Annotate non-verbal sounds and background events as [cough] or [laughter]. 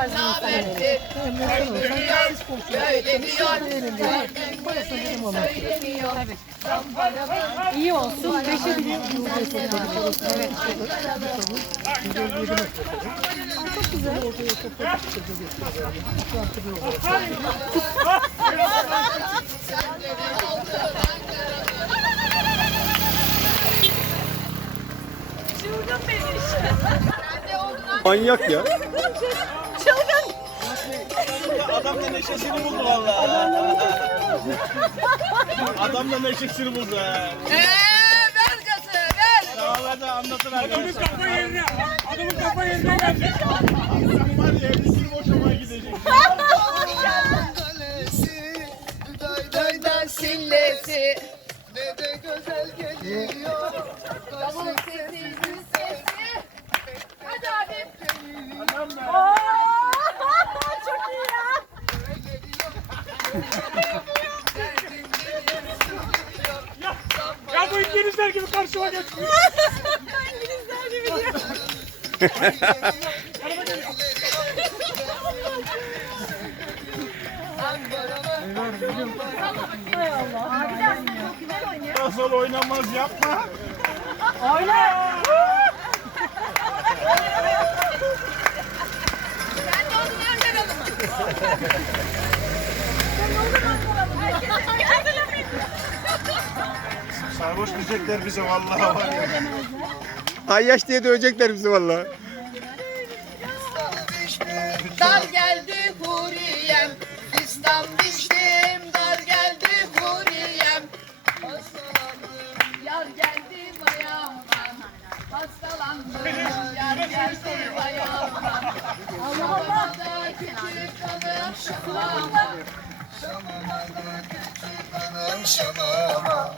tarz bir insan yani. İyi olsun. Beşe bile Evet. Çok güzel. Manyak ya. [laughs] Adam da neşesini buldu valla. Adam da neşesini buldu. Eee ver gazı ver. Dağlarda anlatır arkadaşlar. Kafa yerine. Adamın kafa yerine geldi. Akşam var ya evlisini boşamaya gidecek. Daydan sillesi. Ne de güzel geliyor. Ya bu İngilizler gibi karşıma geçti. Nasıl oynamaz yapma. Ben de onun yerler alımı. Sarhoş diyecekler bize vallahi var ya. Ayyaş diye dövecekler bizi vallahi. Dar geldi huriyem. İslam biçtim. Dar geldi huriyem. Yar geldi ayağıma. Hastalandım. Yar geldi ayağıma. Allah'ıma da küçük kalır şamama. Anam şamama